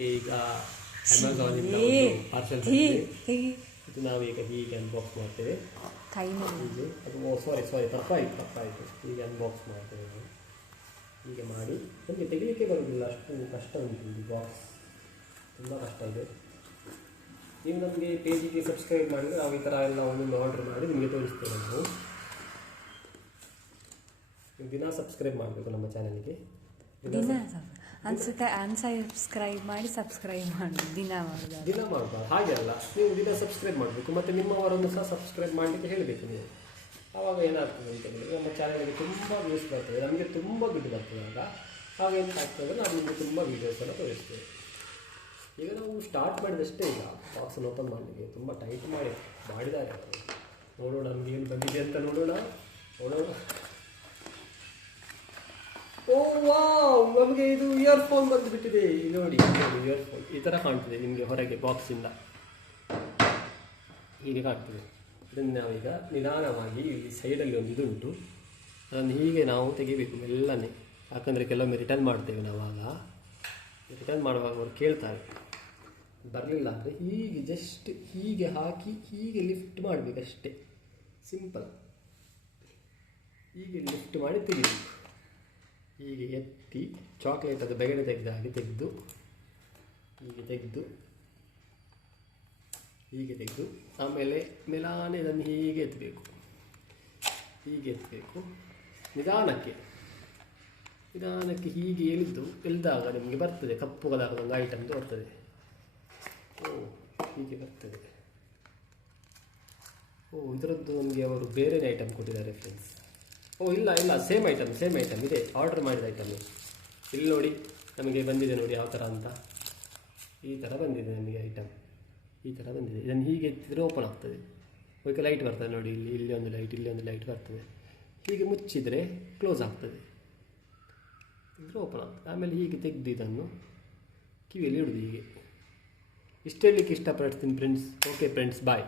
ನಮಗೆ ಈಗ ಅಮೆಝಾನಿಂದ ಒಂದು ಪಾರ್ಸೆಲ್ ಬಂದಿದೆ. ಇದು ನಾವು ಈಗ ಹೀಗೆ ಅನ್ಬಾಕ್ಸ್ ಮಾಡ್ತೇವೆ. ಹೀಗೆ ಅದು ಸಾರಿ ತಪ್ಪಾಯಿತು. ಹೀಗೆ ಅನ್ಬಾಕ್ಸ್ ಮಾಡ್ತೇವೆ ನಾವು. ಹೀಗೆ ಮಾಡಿ ನಮಗೆ ತೆಗಿಲಿಕ್ಕೆ ಬರೋದಿಲ್ಲ, ಅಷ್ಟು ಕಷ್ಟ ಉಂಟು ಈ ಬಾಕ್ಸ್, ತುಂಬ ಕಷ್ಟ ಇದೆ. ನೀವು ನಮಗೆ ಪೇಜಿಗೆ ಸಬ್ಸ್ಕ್ರೈಬ್ ಮಾಡಿದರೆ ನಾವು ಈ ಥರ ಎಲ್ಲ ಒಂದೊಂದು ಆರ್ಡರ್ ಮಾಡಿ ನಿಮಗೆ ತೋರಿಸ್ತೇವೆ. ನಾವು ದಿನ ಸಬ್ಸ್ಕ್ರೈಬ್ ಮಾಡಬೇಕು ನಮ್ಮ ಚಾನಲ್ಗೆ. ಅನ್ಸಬ್ಸ್ಕ್ರೈಬ್ ಮಾಡಿ ಸಬ್ಸ್ಕ್ರೈಬ್ ಮಾಡಿ ದಿನ ಮಾಡಬಾರ್ದು, ಹಾಗೆ ಅಲ್ಲ. ನೀವು ದಿನ ಸಬ್ಸ್ಕ್ರೈಬ್ ಮಾಡಬೇಕು, ಮತ್ತು ನಿಮ್ಮವರನ್ನು ಸಹ ಸಬ್ಸ್ಕ್ರೈಬ್ ಮಾಡಲಿಕ್ಕೆ ಹೇಳಬೇಕು ನೀವು. ಆವಾಗ ಏನಾಗ್ತದೆ ಅಂತ ಹೇಳಿದರೆ ನಮ್ಮ ಚಾನಲ್ಗೆ ತುಂಬ ವ್ಯೂಸ್ ಬರ್ತದೆ, ನಮಗೆ ತುಂಬ ದುಡ್ಡು ಬರ್ತದೆ. ಆಗ ಎಂತ ಆಗ್ತದೆ ಅಂದರೆ ನಾವು ನಿಮಗೆ ತುಂಬ ವೀಡಿಯೋಸನ್ನು ತೋರಿಸ್ತೇವೆ. ಈಗ ನಾವು ಸ್ಟಾರ್ಟ್ ಮಾಡಿದಷ್ಟೇ ಈಗ ಬಾಕ್ಸನ್ನು ಓಪನ್ ಮಾಡಲಿಕ್ಕೆ. ತುಂಬ ಟೈಟ್ ಮಾಡಿದ್ದಾರೆ ಅವರು. ನೋಡೋಣ ನಮಗೆ ಏನು ಬಂದಿದೆ ಅಂತ ನೋಡೋಣ. ಓ ವಾವ್, ನಮಗೆ ಇದು ಇಯರ್ಫೋನ್ ಬಂದುಬಿಟ್ಟಿದೆ. ನೋಡಿ ಇಯರ್ಫೋನ್ ಈ ಥರ ಕಾಣ್ತದೆ ನಿಮಗೆ ಹೊರಗೆ ಬಾಕ್ಸಿಂದ ಹೀಗೆ ಕಾಣ್ತದೆ. ಇದನ್ನು ನಾವೀಗ ನಿಧಾನವಾಗಿ ಇಲ್ಲಿ ಸೈಡಲ್ಲಿ ಒಂದು ಇದುಂಟು, ಅದನ್ನು ಹೀಗೆ ನಾವು ತೆಗಿಬೇಕು ಮೆಲ್ಲನೆ. ಯಾಕಂದರೆ ಕೆಲವೊಮ್ಮೆ ರಿಟರ್ನ್ ಮಾಡ್ತೇವೆ ನಾವು. ಆಗ ರಿಟರ್ನ್ ಮಾಡುವಾಗ ಅವರು ಕೇಳ್ತಾರೆ, ಬರಲಿಲ್ಲ ಅಂದರೆ ಹೀಗೆ ಜಸ್ಟ್ ಹೀಗೆ ಹಾಕಿ ಹೀಗೆ ಲಿಫ್ಟ್ ಮಾಡಬೇಕಷ್ಟೇ, ಸಿಂಪಲ್. ಹೀಗೆ ಲಿಫ್ಟ್ ಮಾಡಿ ತೆಗಿಬೇಕು. ಹೀಗೆ ಎತ್ತಿ ಚಾಕ್ಲೇಟ್ ಅದು ಬೆಗಡೆ ತೆಗೆದ ಹಾಗೆ ತೆಗೆದು ಹೀಗೆ ತೆಗೆದು ಆಮೇಲೆ ಮೇಲಾನೆ ಇದನ್ನು ಹೀಗೆ ಎತ್ತಬೇಕು ನಿಧಾನಕ್ಕೆ ಹೀಗೆ ಎಳೆದಾಗ ನಿಮಗೆ ಬರ್ತದೆ, ಕಪ್ಪು ಕಲರ್ ಒಂದು ಐಟಮ್ ಬರ್ತದೆ. ಹೀಗೆ ಬರ್ತದೆ. ಇದರದ್ದು ನಮಗೆ ಅವರು ಬೇರೆನೇ ಐಟಮ್ ಕೊಟ್ಟಿದ್ದಾರೆ ಫ್ರೆಂಡ್ಸ್. ಇಲ್ಲ ಸೇಮ್ ಐಟಮ್ ಇದೆ, ಆರ್ಡರ್ ಮಾಡಿದ ಐಟಮ್. ಇಲ್ಲಿ ನೋಡಿ ನಮಗೆ ಬಂದಿದೆ, ನೋಡಿ ಯಾವ ಥರ ಅಂತ. ಈ ಥರ ಬಂದಿದೆ ನಮಗೆ ಐಟಮ್, ಈ ಥರ ಬಂದಿದೆ. ಇದನ್ನು ಹೀಗೆ ಎತ್ತಿದರೆ ಓಪನ್ ಆಗ್ತದೆ. ಅದಕ್ಕೆ ಲೈಟ್ ಬರ್ತದೆ ನೋಡಿ, ಇಲ್ಲಿ ಒಂದು ಲೈಟ್ ಬರ್ತದೆ. ಹೀಗೆ ಮುಚ್ಚಿದರೆ ಕ್ಲೋಸ್ ಆಗ್ತದೆ, ಓಪನ್ ಆಗ್ತದೆ. ಆಮೇಲೆ ಹೀಗೆ ತೆಗೆದು ಇದನ್ನು ಕಿವಿಯಲ್ಲಿ ಇಡೋದು ಹೀಗೆ. ಇಷ್ಟು ಹೇಳಲಿಕ್ಕೆ ಇಷ್ಟಪಡ್ತೀನಿ ಫ್ರೆಂಡ್ಸ್. ಓಕೆ ಫ್ರೆಂಡ್ಸ್, ಬಾಯ್.